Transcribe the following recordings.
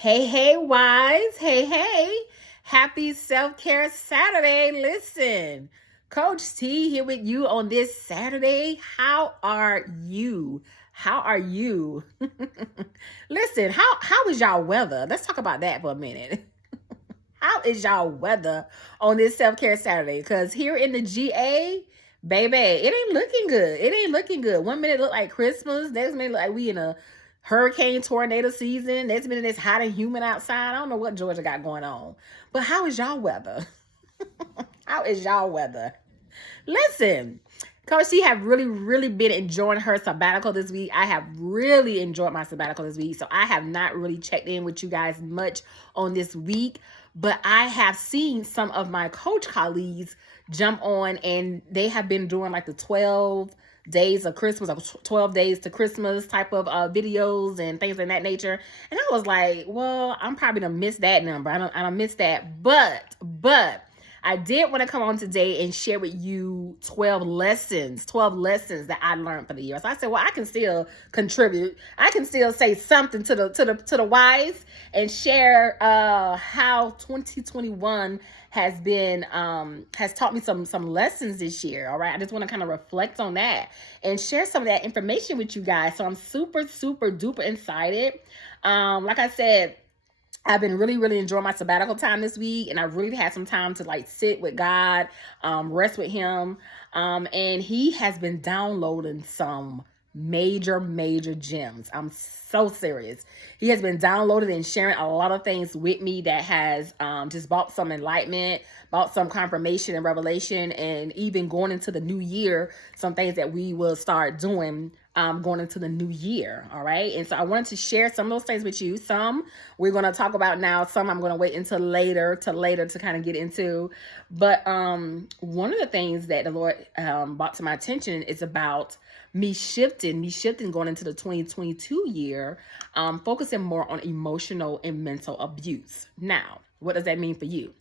Hey, wise. Hey. Happy Self-Care Saturday. Listen, Coach T here with you on this Saturday. How are you? How are you? Listen, how is y'all weather? Let's talk about that for a minute. How is y'all weather on this Self-Care Saturday? Because here in the GA, baby, it ain't looking good. It ain't looking good. One minute look like Christmas, next minute look like we in a hurricane tornado season. Next minute it's hot and humid outside. I don't know what Georgia got going on. But how is y'all weather? How is y'all weather? Listen, Coach T have really been enjoying her sabbatical this week. I have really enjoyed my sabbatical this week. So I have not really checked in with you guys much on this week. But I have seen some of my coach colleagues jump on, and they have been doing like the 12 days of Christmas, or 12 days to Christmas type of videos and things of that nature. And I was like, well, I'm probably gonna miss that number. I don't miss that. But I did want to come on today and share with you 12 lessons that I learned for the year. So I said, well, I can still contribute. I can still say something to the wise and share how 2021 has been has taught me some lessons this year. All right, I just want to kind of reflect on that and share some of that information with you guys. So I'm super duper excited. Like I said, I've been really enjoying my sabbatical time this week, and I really had some time to like sit with God, rest with him. And he has been downloading some major gems. I'm so serious. He has been downloading and sharing a lot of things with me that has just brought some enlightenment, brought some confirmation and revelation, and even going into the new year, some things that we will start doing going into the new year. All right. And so I wanted to share some of those things with you. Some we're going to talk about now. Some I'm going to wait until later to kind of get into. But one of the things that the Lord brought to my attention is about me shifting going into the 2022 year, focusing more on emotional and mental abuse. Now, what does that mean for you?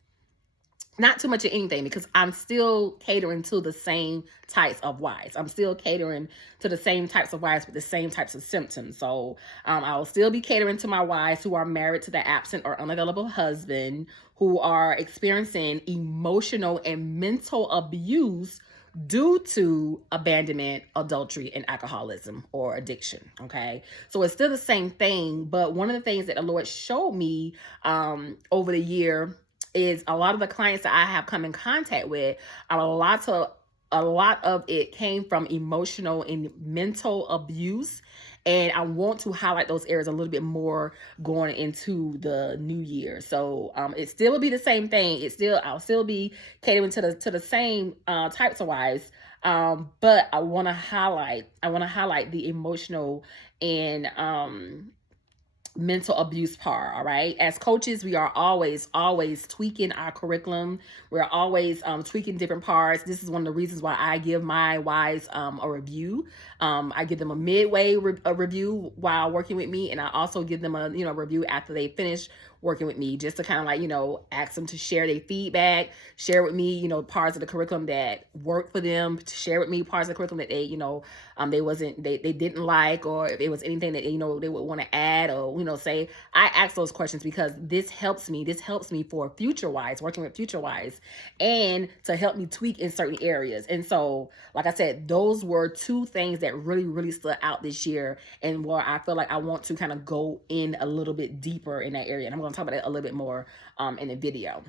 Not too much of anything, because I'm still catering to the same types of wives. I'm still catering to the same types of wives with the same types of symptoms. So I will still be catering to my wives who are married to the absent or unavailable husband, who are experiencing emotional and mental abuse due to abandonment, adultery, and alcoholism or addiction. Okay. So it's still the same thing. But one of the things that the Lord showed me over the year is a lot of the clients that I have come in contact with, a lot of it came from emotional and mental abuse. And I want to highlight those areas a little bit more going into the new year. So it still will be the same thing. I'll still be catering to the same types of wives. But I want to highlight the emotional and mental abuse part. All right, as coaches, we are always tweaking our curriculum. We're always tweaking different parts. This is one of the reasons why I give my wives a review. I give them a midway review while working with me, and I also give them a review after they finish working with me, just to kind of like ask them to share their feedback, share with me parts of the curriculum that worked for them, to share with me parts of the curriculum that they didn't like, or if it was anything that they would want to add, or say. I ask those questions because this helps me for future wives, working with future wives, and to help me tweak in certain areas. And so, like I said, those were two things that really stood out this year, and where I feel like I want to kind of go in a little bit deeper in that area. And I'm going to talk about it a little bit more in the video.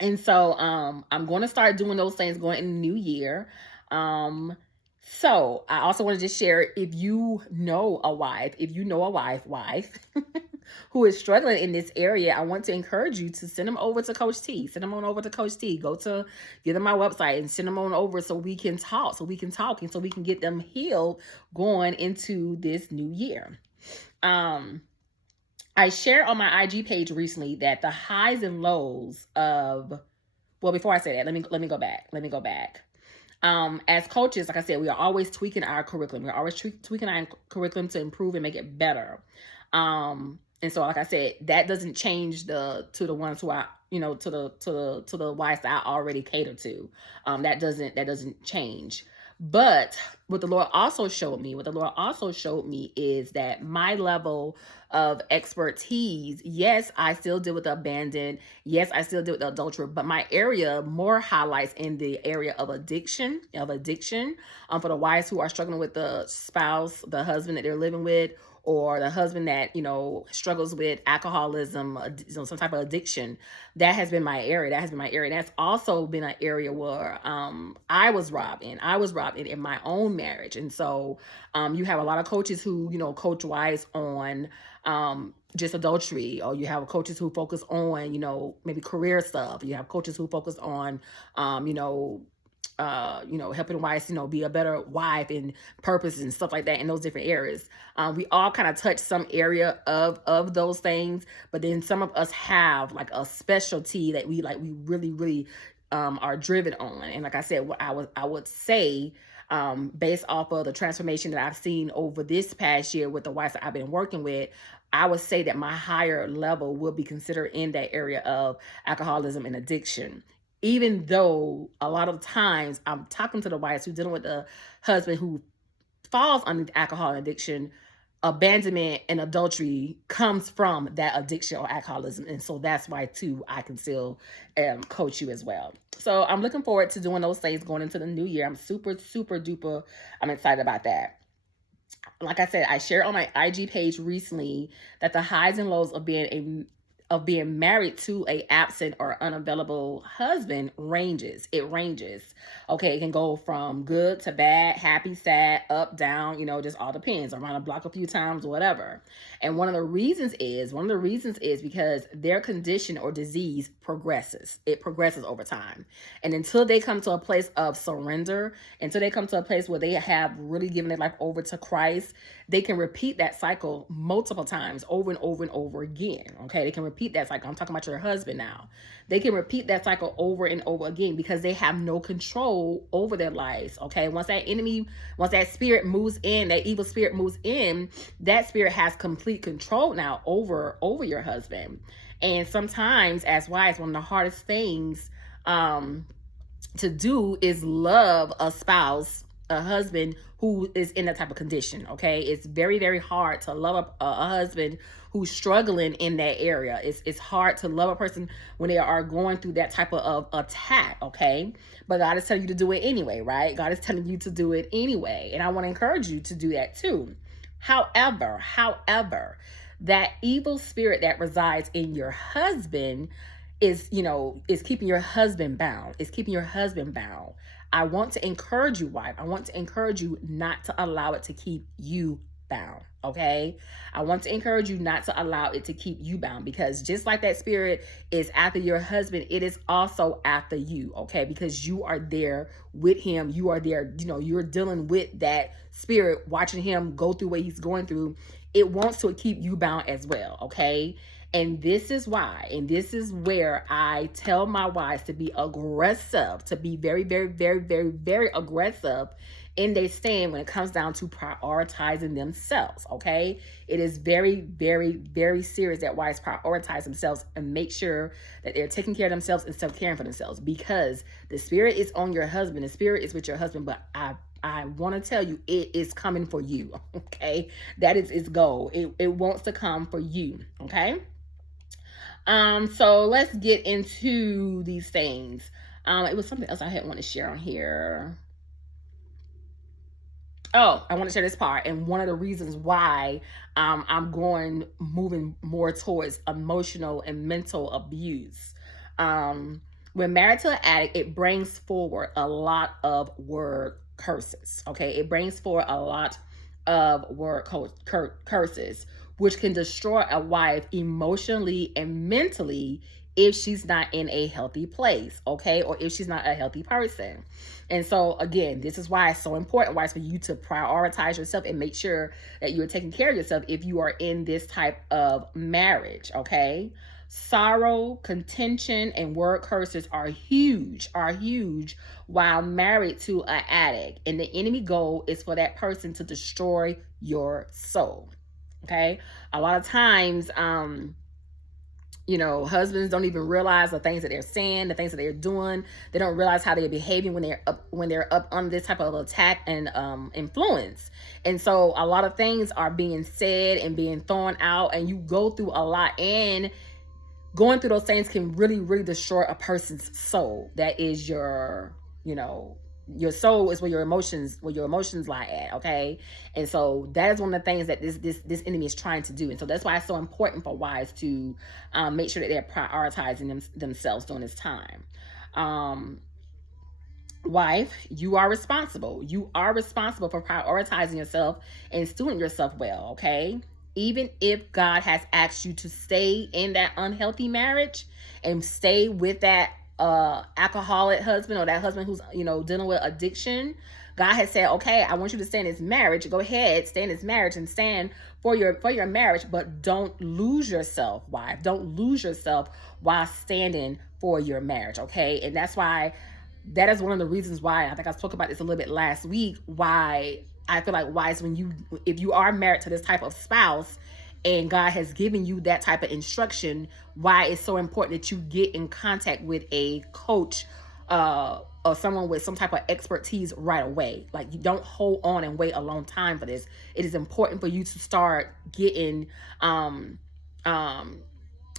And so I'm going to start doing those things going in the new year. So I also want to just share, if you know a wife who is struggling in this area, I want to encourage you to send them over to Coach T. Send them on over to Coach T. Give them my website and send them on over so we can talk, and so we can get them healed going into this new year. I shared on my IG page recently that the highs and lows of, well, before I say that, let me go back. As coaches, like I said, we are always tweaking our curriculum. We're always tweaking our curriculum to improve and make it better. And so, like I said, that doesn't change to the ones who are, to the wives that I already cater to. That doesn't change. But what the Lord also showed me, is that my level of expertise, yes, I still deal with the abandoned. Yes, I still deal with the adultery, but my area more highlights in the area of addiction, for the wives who are struggling with the spouse, the husband that they're living with, or the husband that, struggles with alcoholism, some type of addiction. That has been my area. That's also been an area where I was robbed in. In my own marriage. And so you have a lot of coaches who, coach wives on just adultery, or you have coaches who focus on, maybe career stuff. You have coaches who focus on, helping wives, be a better wife and purpose and stuff like that in those different areas. We all kind of touch some area of those things, but then some of us have like a specialty that we really, really are driven on. And like I said, what I would say, based off of the transformation that I've seen over this past year with the wives that I've been working with, I would say that my higher level will be considered in that area of alcoholism and addiction. Even though a lot of times I'm talking to the wives who dealing with the husband who falls under alcohol and addiction, abandonment and adultery comes from that addiction or alcoholism. And so that's why too, I can still coach you as well. So I'm looking forward to doing those things going into the new year. I'm super, super duper. I'm excited about that. Like I said, I shared on my IG page recently that the highs and lows of being married to a absent or unavailable husband ranges. It ranges. Okay, it can go from good to bad, happy, sad, up, down, just all depends. Around the block a few times, whatever. And one of the reasons is because their condition or disease progresses. It progresses over time. And until they come to a place of surrender, until they come to a place where they have really given their life over to Christ, they can repeat that cycle multiple times over and over and over again. Okay, they can repeat that cycle. I'm talking about your husband now. They can repeat that cycle over and over again because they have no control over their lives. Okay, once that spirit moves in, that evil spirit moves in, that spirit has complete control now over your husband. And sometimes, as wives, one of the hardest things to do is love a spouse, a husband who is in that type of condition. Okay, it's very, very hard to love a husband who's struggling in that area. It's hard to love a person when they are going through that type of attack. Okay, but God is telling you to do it anyway, right? God is telling you to do it anyway, and I want to encourage you to do that too. However, that evil spirit that resides in your husband is keeping your husband bound. It's keeping your husband bound. I want to encourage you, wife. I want to encourage you not to allow it to keep you bound. Okay. I want to encourage you not to allow it to keep you bound, because just like that spirit is after your husband, it is also after you. Okay. Because you are there with him. You are there, you're dealing with that spirit, watching him go through what he's going through. It wants to keep you bound as well. Okay. And this is why, and this is where I tell my wives to be aggressive, to be very, very, very, very, very aggressive in their stand when it comes down to prioritizing themselves. Okay. It is very, very, very serious that wives prioritize themselves and make sure that they're taking care of themselves and self-caring for themselves, because the spirit is on your husband. The spirit is with your husband, but I want to tell you, it is coming for you. Okay. That is its goal. It wants to come for you. Okay. So let's get into these things. It was something else I had want to share on here. Oh, I want to share this part. And one of the reasons why I'm moving more towards emotional and mental abuse. When married to an addict, it brings forward a lot of word curses. Okay. It brings forward a lot of word curses, which can destroy a wife emotionally and mentally if she's not in a healthy place, okay? Or if she's not a healthy person. And so, again, this is why it's so important, wives, for you to prioritize yourself and make sure that you're taking care of yourself if you are in this type of marriage, okay? Sorrow, contention, and word curses are huge while married to an addict. And the enemy goal is for that person to destroy your soul. Okay. A lot of times, husbands don't even realize the things that they're saying, the things that they're doing. They don't realize how they're behaving when they're up under this type of attack and influence. And so a lot of things are being said and being thrown out, and you go through a lot, and going through those things can really, really destroy a person's soul. That is your soul is where your emotions lie at, okay? And so that is one of the things that this enemy is trying to do. And so that's why it's so important for wives to make sure that they're prioritizing themselves during this time. Wife, you are responsible. You are responsible for prioritizing yourself and stewarding yourself well, okay? Even if God has asked you to stay in that unhealthy marriage and stay with that alcoholic husband, or that husband who's dealing with addiction, God has said, okay, I want you to stay in this marriage. Go ahead, stay in this marriage and stand for your marriage, but don't lose yourself, wife. Don't lose yourself while standing for your marriage, okay? And that's why, that is one of the reasons why, I think I spoke about this a little bit last week, why I feel like wives, if you are married to this type of spouse and God has given you that type of instruction, why it's so important that you get in contact with a coach or someone with some type of expertise right away. Like, you don't hold on and wait a long time for this. It is important for you to start getting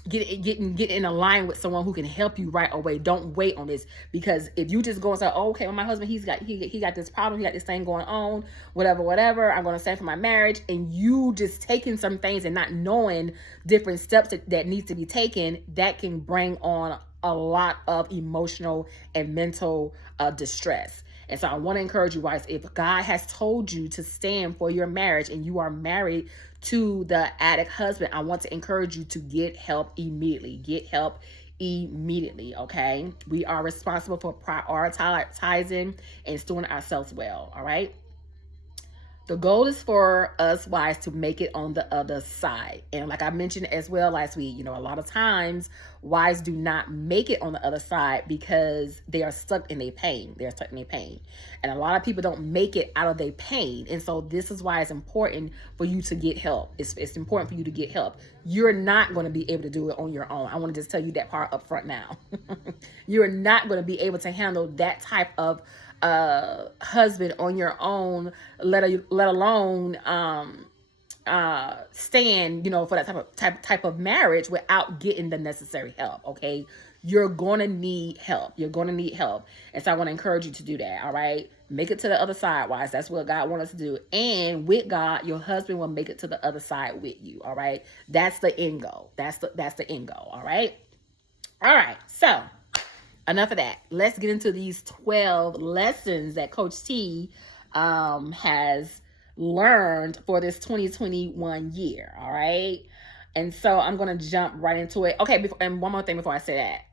get in line with someone who can help you right away. Don't wait on this, because if you just go and say, oh, okay, well, my husband, he got this problem, he got this thing going on, whatever, I'm going to stand for my marriage, and you just taking some things and not knowing different steps that needs to be taken, that can bring on a lot of emotional and mental distress. And so I want to encourage you guys, if God has told you to stand for your marriage and you are married to the addict husband, I want to encourage you to get help immediately. Get help immediately, okay? We are responsible for prioritizing and stewarding ourselves well, all right? The goal is for us wives to make it on the other side. And like I mentioned as well last week, a lot of times wives do not make it on the other side because they are stuck in their pain. They're stuck in their pain. And a lot of people don't make it out of their pain. And so this is why it's important for you to get help. It's important for you to get help. You're not going to be able to do it on your own. I want to just tell you that part up front now. You're not going to be able to handle that type of husband on your own, let alone stand, for that type of marriage without getting the necessary help. Okay, you're going to need help. And so I want to encourage you to do that. All right, make it to the other side, wives. That's what God wants us to do. And with God, your husband will make it to the other side with you. All right, that's the end goal. That's the end goal. All right. So enough of that. Let's get into these 12 lessons that Coach T has learned for this 2021 year. All right. And so I'm going to jump right into it. Okay. And one more thing before I say that,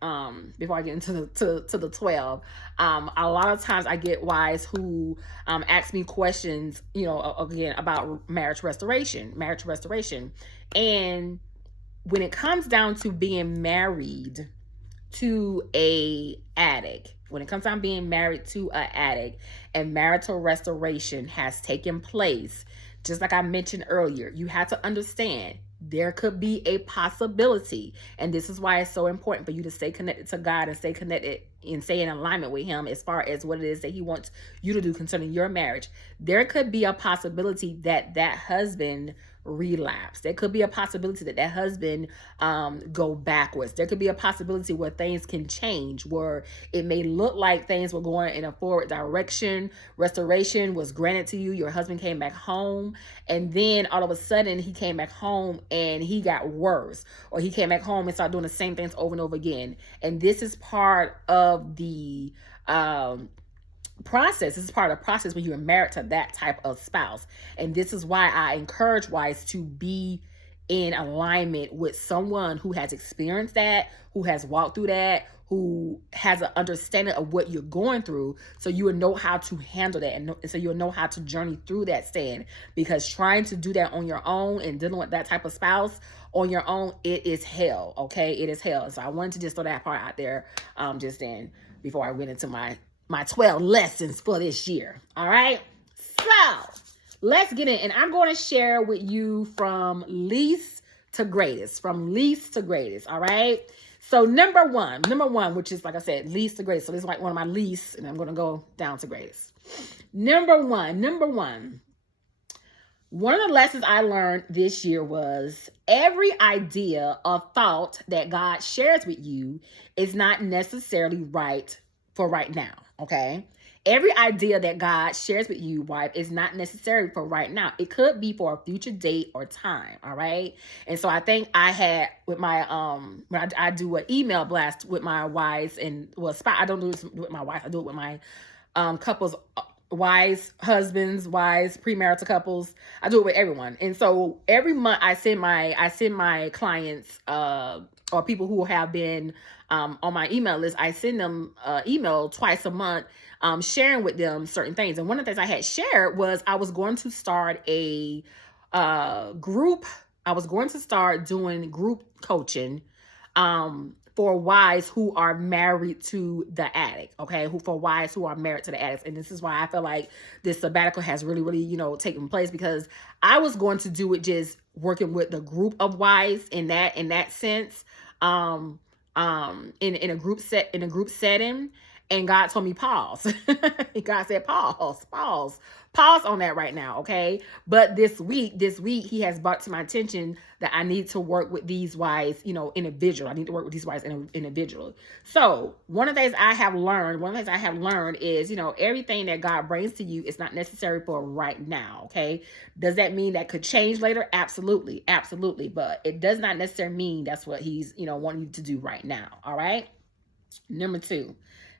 before I get into the 12, a lot of times I get wives who ask me questions, again, about marriage restoration. And when it comes down to being married to a addict, and marital restoration has taken place, just like I mentioned earlier, you have to understand there could be a possibility, and this is why it's so important for you to stay connected to God and stay connected and stay in alignment with Him as far as what it is that He wants you to do concerning your marriage. There could be a possibility that husband relapse. There could be a possibility that husband go backwards. There could be a possibility where things can change, where it may look like things were going in a forward direction. Restoration was granted to you. Your husband came back home, and then all of a sudden he came back home and he got worse, or he came back home and started doing the same things over and over again. And this is part of the process. This is part of the process when you are married to that type of spouse. And this is why I encourage wives to be in alignment with someone who has experienced that, who has walked through that, who has an understanding of what you're going through, so you will know how to handle that, and so you'll know how to journey through that stand. Because trying to do that on your own and dealing with that type of spouse on your own, it is hell. Okay, it is hell. So I wanted to just throw that part out there just then before I went into my 12 lessons for this year. All right. So let's get in. And I'm going to share with you from least to greatest, from least to greatest. All right. So number one, which is, like I said, least to greatest. So this is like one of my least, and I'm going to go down to greatest. Number one. One of the lessons I learned this year was every idea or thought that God shares with you is not necessarily right for right now, okay? Every idea that God shares with you, wife, is not necessary for right now. It could be for a future date or time, all right? And so I think I had with my, when I do an email blast with my wives and, well, I don't do it with my wife. I do it with my couples, wives, husbands, wives, premarital couples. I do it with everyone. And so every month I send my clients, or people who have been on my email list, I send them email twice a month, sharing with them certain things. And one of the things I had shared was I was going to start a group. I was going to start doing group coaching for wives who are married to the addict, okay? For wives who are married to the addicts. And this is why I feel like this sabbatical has really, really, taken place, because I was going to do it just working with the group of wives in that sense, in a group setting. And God told me pause. God said pause on that right now, okay? But this week, he has brought to my attention that I need to work with these wives, individual. I need to work with these wives individually. So one of the things I have learned is, everything that God brings to you is not necessary for right now, okay? Does that mean that could change later? Absolutely. But it does not necessarily mean that's what he's, wanting you to do right now, all right? Number two,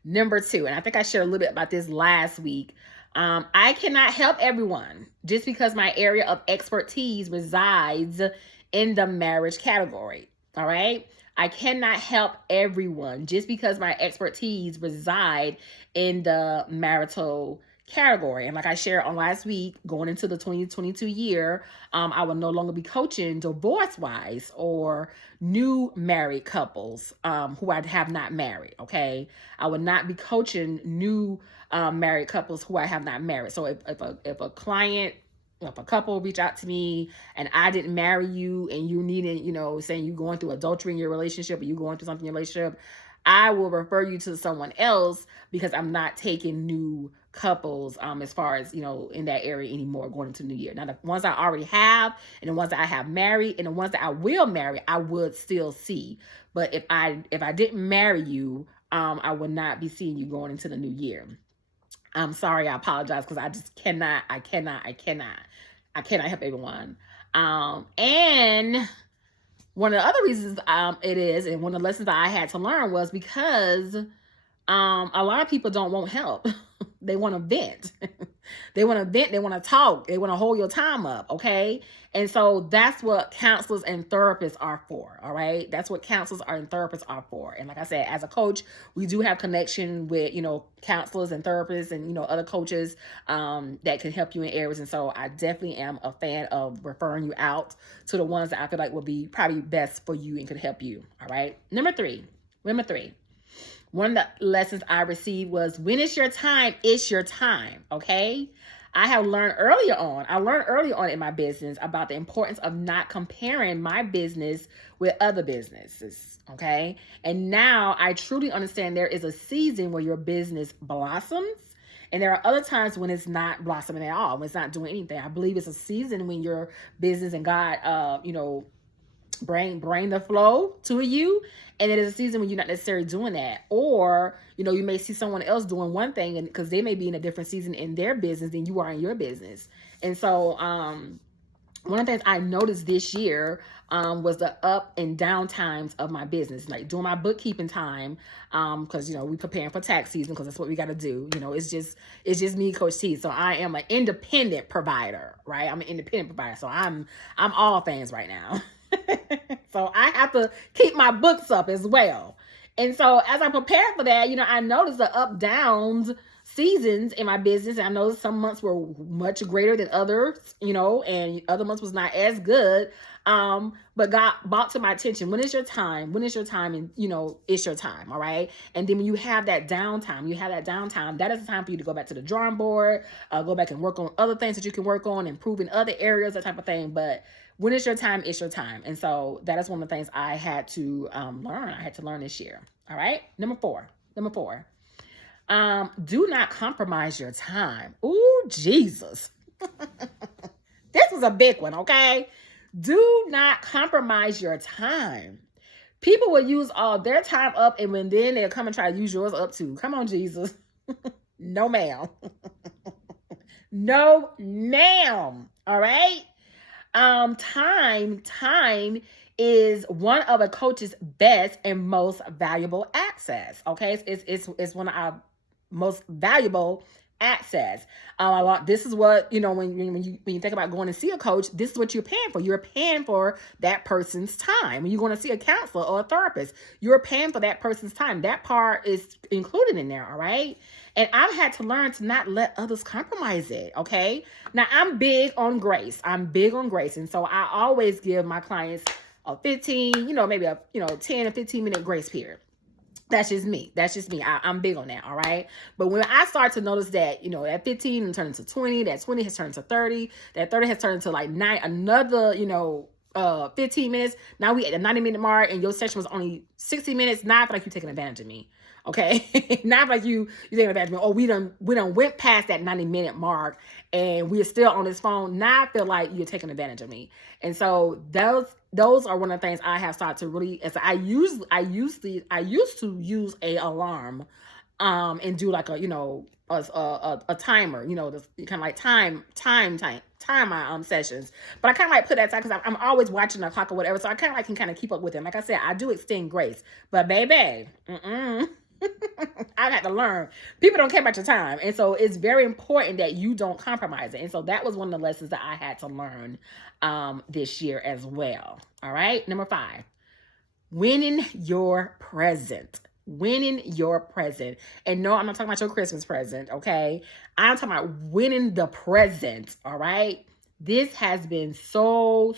and I think I shared a little bit about this last week. I cannot help everyone just because my area of expertise resides in the marriage category. All right. I cannot help everyone just because my expertise reside in the marital category. And like I shared on last week, going into the 2022 year, I will no longer be coaching divorce wives or new married couples who I have not married. Okay. I will not be coaching new married couples who I have not married. So if a client, if a couple reach out to me and I didn't marry you and you needed, saying you're going through adultery in your relationship or you're going through something in your relationship, I will refer you to someone else, because I'm not taking new couples as far as, in that area anymore going into the new year. Now, the ones I already have and the ones that I have married and the ones that I will marry, I would still see. But if I didn't marry you, I would not be seeing you going into the new year. I'm sorry, I apologize, because I just cannot help everyone. And one of the other reasons it is, and one of the lessons that I had to learn was because a lot of people don't want help. They want to vent. They want to talk. They want to hold your time up, okay? And so that's what counselors and therapists are for, all right? That's what counselors and therapists are for. And like I said, as a coach, we do have connection with, counselors and therapists and, other coaches that can help you in areas. And so I definitely am a fan of referring you out to the ones that I feel like will be probably best for you and could help you, all right? Number three. One of the lessons I received was, when it's your time, it's your time, okay? I learned earlier on in my business about the importance of not comparing my business with other businesses, okay? And now I truly understand there is a season where your business blossoms, and there are other times when it's not blossoming at all, when it's not doing anything. I believe it's a season when your business and God, bring the flow to you, and it is a season when you're not necessarily doing that. Or you may see someone else doing one thing, and because they may be in a different season in their business than you are in your business. And so one of the things I noticed this year was the up and down times of my business, like during my bookkeeping time, because we preparing for tax season, because that's what we got to do. It's just me, Coach T. So I am an independent provider, right? I'm an independent provider, so I'm all things right now. So I have to keep my books up as well. And so as I prepared for that, I noticed the up downs seasons in my business. I know some months were much greater than others, and other months was not as good. But God brought to my attention, when is your time? When is your time? And, it's your time. All right. And then when you have that downtime, that is the time for you to go back to the drawing board, go back and work on other things that you can work on, improve in other areas, that type of thing. But when it's your time, it's your time. And so that is one of the things I had to learn. I had to learn this year. All right. Number four. Do not compromise your time. Ooh, Jesus. This was a big one, okay? Do not compromise your time. People will use all their time up, and then they'll come and try to use yours up too. Come on, Jesus. No, ma'am. No, ma'am. All right? Time is one of a coach's best and most valuable assets. Okay, it's one of our most valuable access. This is what, when you think about going to see a coach, this is what you're paying for. You're paying for that person's time. When you're going to see a counselor or a therapist, you're paying for that person's time. That part is included in there. All right. And I've had to learn to not let others compromise it. Okay. Now I'm big on grace. And so I always give my clients a 15, maybe a, 10 or 15 minute grace period. That's just me. I'm big on that. All right. But when I start to notice that, that 15 turned into 20, that 20 has turned to 30, that 30 has turned into like another, 15 minutes. Now we at the 90-minute mark and your session was only 60 minutes. Now I feel like you're taking advantage of me. Okay. Not like you're taking advantage of me. Oh, we done went past that 90-minute mark and we're still on this phone. Now I feel like you're taking advantage of me. And so those are one of the things I have started to really, as I used to use a alarm, and do like a timer, this kind of like time my sessions. But I kind of like put that aside because I'm always watching the clock or whatever. So I kind of like can kind of keep up with it. Like I said, I do extend grace, but baby, I've had to learn. People don't care about your time. And so it's very important that you don't compromise it. And so that was one of the lessons that I had to learn this year as well. All right. Number 5, winning your present. Winning your present. And no, I'm not talking about your Christmas present. Okay. I'm talking about winning the present. All right. This has been so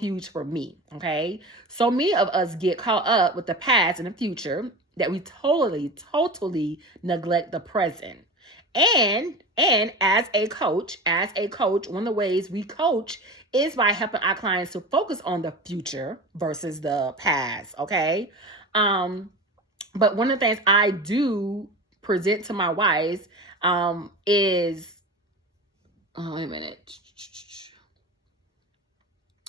huge for me. Okay. So many of us get caught up with the past and the future that we totally neglect the present. And as a coach, one of the ways we coach is by helping our clients to focus on the future versus the past. Okay. But one of the things I do present to my wives, is, wait a minute.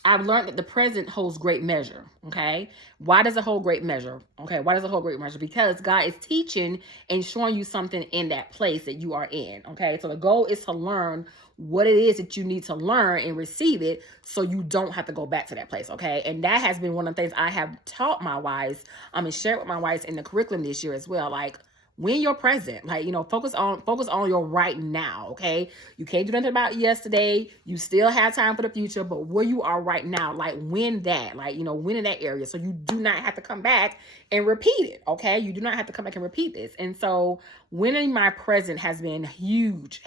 I've learned that the present holds great measure. Okay. Why does it hold great measure? Okay. Why does it hold great measure? Because God is teaching and showing you something in that place that you are in. Okay. So the goal is to learn what it is that you need to learn and receive it so you don't have to go back to that place. Okay. And that has been one of the things I have taught my wives, and shared with my wives in the curriculum this year as well. Like, win your present, like, focus on your right now. Okay. You can't do nothing about yesterday. You still have time for the future, but where you are right now, like, win that, like, win in that area. So you do not have to come back and repeat it. Okay. You do not have to come back and repeat this. And so winning my present has been huge,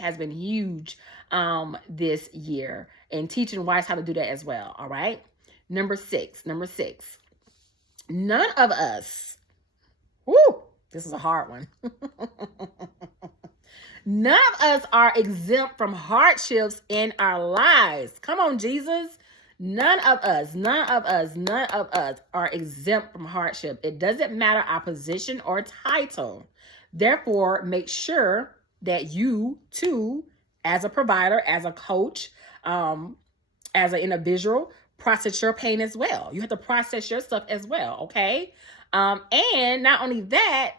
this year, and teaching wives how to do that as well. All right. Number six, none of us, this is a hard one. None of us are exempt from hardships in our lives. Come on, Jesus. None of us are exempt from hardship. It doesn't matter our position or title. Therefore, make sure that you too, as a provider, as a coach, as an individual, process your pain as well. You have to process your stuff as well. Okay. And not only that,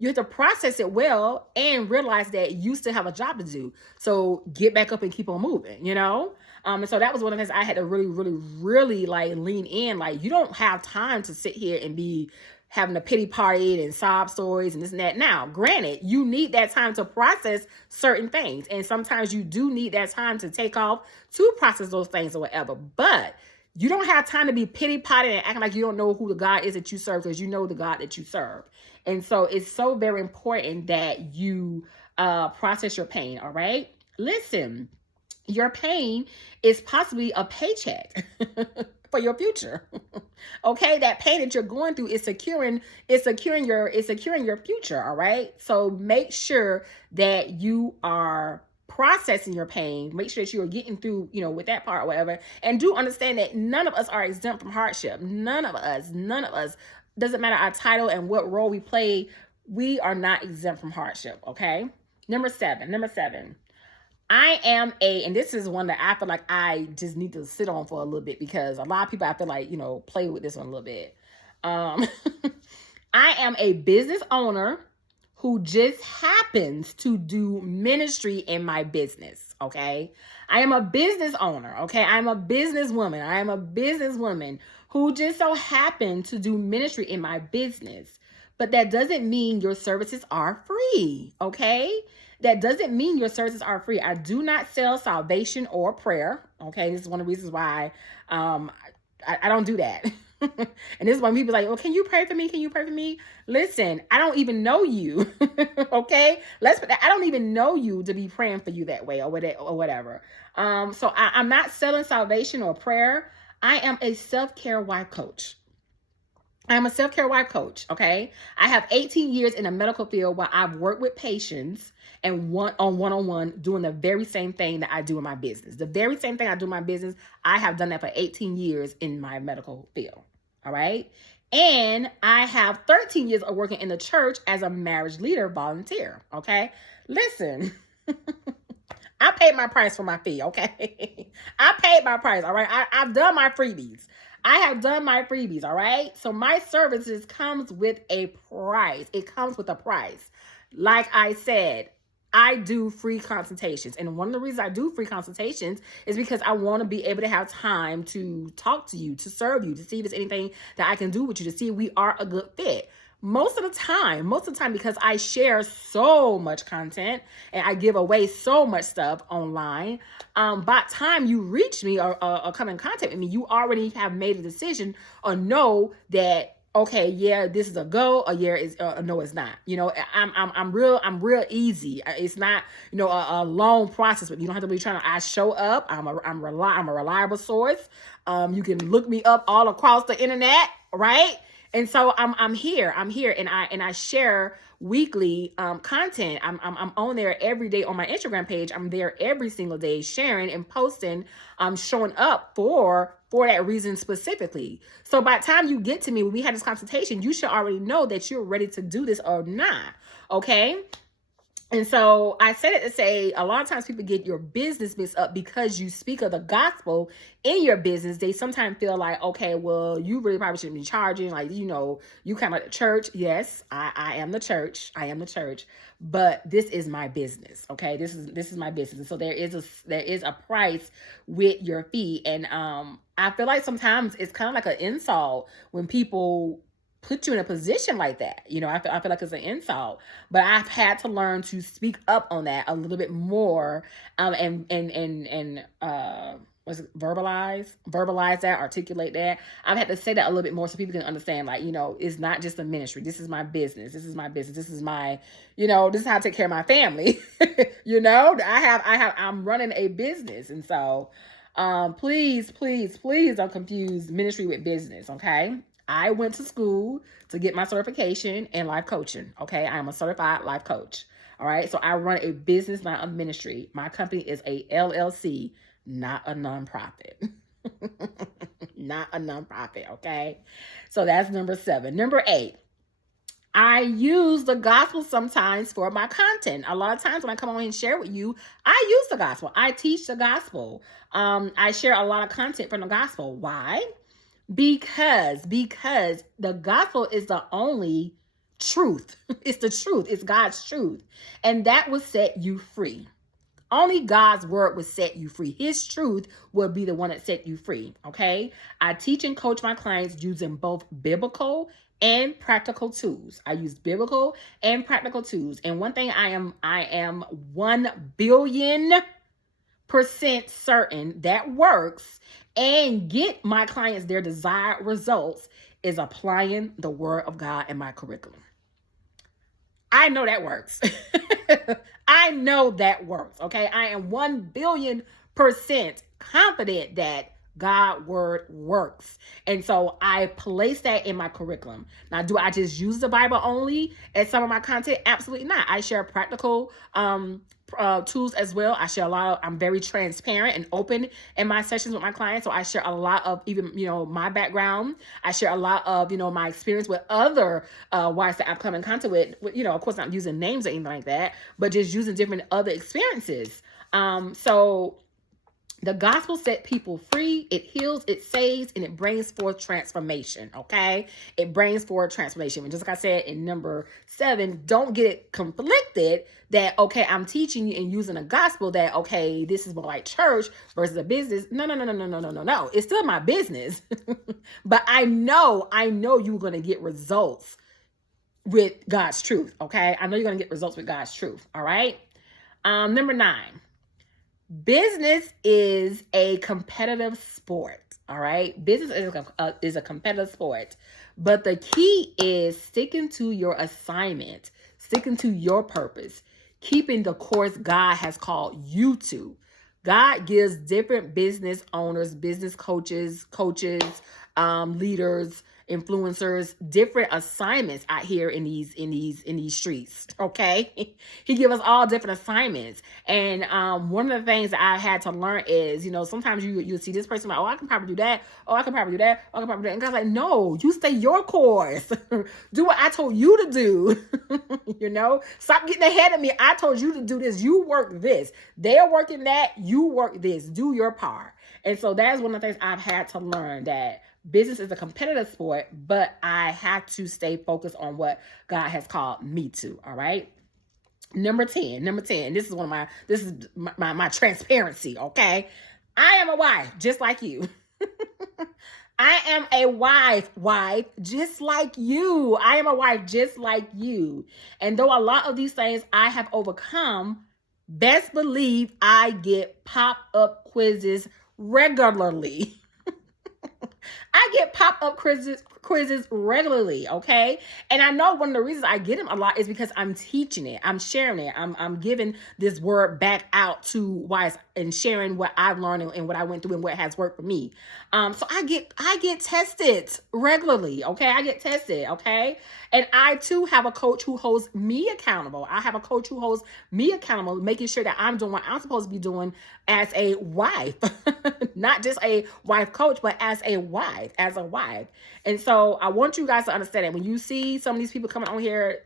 you have to process it well and realize that you still have a job to do. So get back up and keep on moving, And so that was one of the things I had to really like lean in. Like, you don't have time to sit here and be having a pity party and sob stories and this and that. Now, granted, you need that time to process certain things. And sometimes you do need that time to take off to process those things or whatever. But You don't have time to be pity-potted and acting like you don't know who the God is that you serve, because you know the God that you serve. And so it's so very important that you process your pain, all right? Listen, your pain is possibly a paycheck for your future. Okay, that pain that you're going through is securing your future, all right? So make sure that you are processing your pain. Make sure that you are getting through, with that part or whatever. And do understand that none of us are exempt from hardship. None of us. Doesn't matter our title and what role we play, we are not exempt from hardship, okay? Number seven. And this is one that I feel like I just need to sit on for a little bit, because a lot of people, I feel like, play with this one a little bit. I am a business owner who just happens to do ministry in my business, okay? I am a business owner, okay? I'm a businesswoman. I am a businesswoman who just so happened to do ministry in my business. But that doesn't mean your services are free, okay? That doesn't mean your services are free. I do not sell salvation or prayer, okay? This is one of the reasons why I don't do that. And this is when people are like, well, can you pray for me? Can you pray for me? Listen, I don't even know you, okay? I don't even know you to be praying for you that way or whatever. So I'm not selling salvation or prayer. I am a self-care wife coach. I'm a self-care wife coach, okay? I have 18 years in the medical field where I've worked with patients and one-on-one doing the very same thing that I do in my business. The very same thing I do in my business, I have done that for 18 years in my medical field, all right? And I have 13 years of working in the church as a marriage leader volunteer, okay? Listen, I paid my price for my fee, okay? I paid my price, all right? I've done my freebies. I have done my freebies, all right? So my services comes with a price. It comes with a price. Like I said, I do free consultations. And one of the reasons I do free consultations is because I want to be able to have time to talk to you, to serve you, to see if there's anything that I can do with you, to see if we are a good fit. Most of the time, because I share so much content and I give away so much stuff online, by the time you reach me or come in contact with me, you already have made a decision or know that, okay, yeah, this is a go, or yeah, no, it's not. I'm real easy. It's not, a long process, but you don't have to be trying to. I show up. I'm a reliable source. You can look me up all across the internet, right? And so I'm here, and I share weekly content. I'm on there every day on my Instagram page. I'm there every single day sharing and posting. I'm showing up for that reason specifically. So by the time you get to me, when we had this consultation, you should already know that you're ready to do this or not. Okay. And so I said it to say, a lot of times people get your business mixed up because you speak of the gospel in your business. They sometimes feel like, okay, well, you really probably shouldn't be charging. Like, you kind of like the church. Yes, I am the church. I am the church. But this is my business. Okay, this is my business. And so there is a price with your fee. And I feel like sometimes it's kind of like an insult when people put you in a position like that. I feel like it's an insult, but I've had to learn to speak up on that a little bit more, and verbalize that, articulate that. I've had to say that a little bit more so people can understand, like, it's not just a ministry. This is my business. This is my business. This is my, this is how I take care of my family. I'm running a business. And so, please don't confuse ministry with business. Okay. I went to school to get my certification in life coaching. Okay. I am a certified life coach. All right. So I run a business, not a ministry. My company is a LLC, not a nonprofit. Not a nonprofit. Okay. So that's number 7. Number 8. I use the gospel sometimes for my content. A lot of times when I come on and share with you, I use the gospel. I teach the gospel. I share a lot of content from the gospel. Why? Because the gospel is the only truth. It's the truth. It's God's truth. And that will set you free. Only God's word will set you free. His truth will be the one that set you free. Okay. I teach and coach my clients using both biblical and practical tools. I use biblical and practical tools. And one thing I am 1 billion certain that works and get my clients their desired results is applying the word of God in my curriculum. I know that works. I know that works. Okay. I am 1,000,000,000% confident that God word works. And so I place that in my curriculum. Now, do I just use the Bible only as some of my content? Absolutely not. I share practical tools as well. I share a lot of, I'm very transparent and open in my sessions with my clients. So I share a lot of even, my background. I share a lot of, my experience with other wives that I've come in contact with, of course, not using names or anything like that, but just using different other experiences. So the gospel set people free, it heals, it saves, and it brings forth transformation, okay? It brings forth transformation. And just like I said in number 7, don't get it conflicted that, okay, I'm teaching you and using a gospel that, okay, this is more like church versus a business. No. It's still my business. But I know you're going to get results with God's truth, okay? I know you're going to get results with God's truth, all right? Number 9. Business is a competitive sport, all right? Business is a competitive sport, but the key is sticking to your assignment, sticking to your purpose, keeping the course God has called you to. God gives different business owners, business coaches, leaders, influencers, different assignments out here in these streets. Okay. He give us all different assignments. And one of the things that I had to learn is, sometimes you see this person like, oh, I can probably do that. Oh, I can probably do that. Oh, I can probably do that. And God's like, no, you stay your course. Do what I told you to do. Stop getting ahead of me. I told you to do this. You work this. They're working that. You work this. Do your part. And so that's one of the things I've had to learn, that business is a competitive sport, but I have to stay focused on what God has called me to. All right. Number 10. This is my transparency. Okay. I am a wife just like you. I am a wife just like you. I am a wife just like you. And though a lot of these things I have overcome, best believe I get pop-up quizzes regularly. I get pop-up quizzes regularly, okay? And I know one of the reasons I get them a lot is because I'm teaching it. I'm sharing it. I'm giving this word back out to wives and sharing what I've learned and what I went through and what has worked for me. So I get tested regularly, okay? I get tested, okay? And I too have a coach who holds me accountable. I have a coach who holds me accountable, making sure that I'm doing what I'm supposed to be doing as a wife, not just a wife coach, but as a wife. And so I want you guys to understand that when you see some of these people coming on here,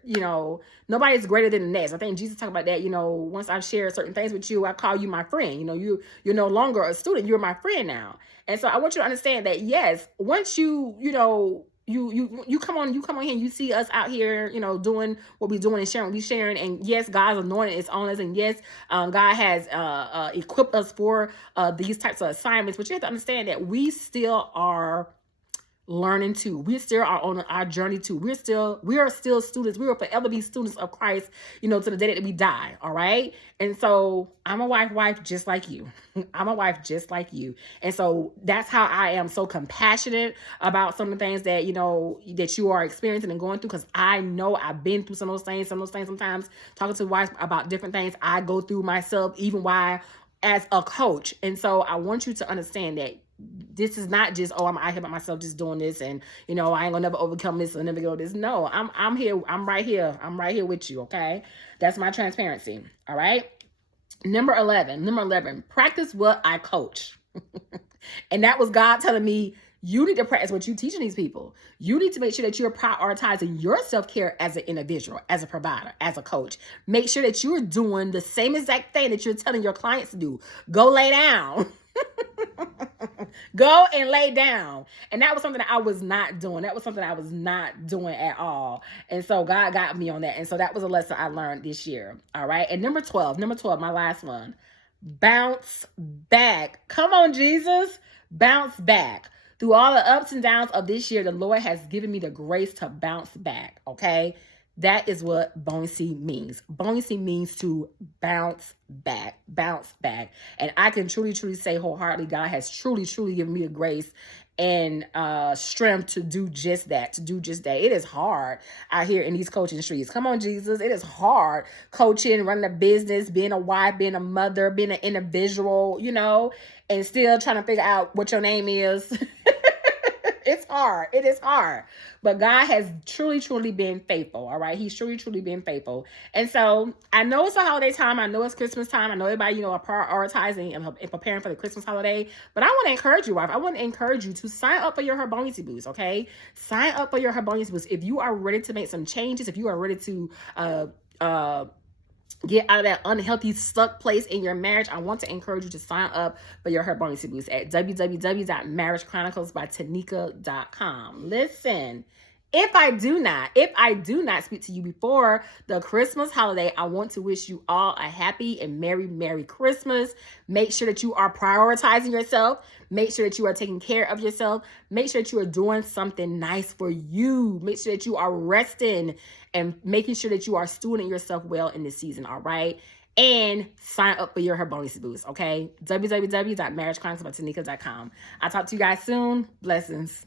nobody's greater than the next. I think Jesus talked about that, once I share certain things with you, I call you my friend. You're no longer a student, you're my friend now. And so I want you to understand that, yes, once you come on here and you see us out here, doing what we're doing and sharing what we're sharing. And yes, God's anointing is on us. And yes, God has equipped us for these types of assignments. But you have to understand that we still are learning too. We still are on our journey too. We are still students. We will forever be students of Christ, to the day that we die. All right. And so I'm a wife just like you. I'm a wife just like you. And so that's how I am so compassionate about some of the things that, that you are experiencing and going through. Cause I know I've been through some of those things sometimes talking to wives about different things I go through myself, even while as a coach. And so I want you to understand that this is not just, I'm out here by myself just doing this and, I ain't gonna never overcome this or never go this. No, I'm here. I'm right here. I'm right here with you. Okay. That's my transparency. All right. Number 11, practice what I coach. And that was God telling me, you need to practice what you're teaching these people. You need to make sure that you're prioritizing your self-care as an individual, as a provider, as a coach. Make sure that you're doing the same exact thing that you're telling your clients to do. Go lay down. Go and lay down. And that was something that I was not doing. At all. And so God got me on that. And so that was a lesson I learned this year. All right. And number 12, my last one, bounce back. Come on, Jesus, bounce back. Through all the ups and downs of this year, the Lord has given me the grace to bounce back. Okay. That is what buoyancy means. Buoyancy means to bounce back, bounce back. And I can truly, truly say wholeheartedly, God has truly, truly given me the grace and strength to do just that, It is hard out here in these coaching streets. Come on, Jesus. It is hard coaching, running a business, being a wife, being a mother, being an individual, and still trying to figure out what your name is. It's hard. It is hard. But God has truly, truly been faithful. All right. He's truly, truly been faithful. And so I know it's a holiday time. I know it's Christmas time. I know everybody, are prioritizing and preparing for the Christmas holiday. But I want to encourage you, wife. I want to encourage you to sign up for your Buoyancy Boost. Okay. Sign up for your Buoyancy Boost. If you are ready to make some changes, if you are ready to, get out of that unhealthy, stuck place in your marriage, I want to encourage you to sign up for your Buoyancy Boost at www.marriagechroniclesbytanika.com. Listen, if I do not speak to you before the Christmas holiday, I want to wish you all a happy and merry Christmas. Make sure that you are prioritizing yourself. Make sure that you are taking care of yourself. Make sure that you are doing something nice for you. Make sure that you are resting and making sure that you are stewarding yourself well in this season, all right? And sign up for your Buoyancy Boost, okay? www.marriagechroniclesbytanika.com. I'll talk to you guys soon. Blessings.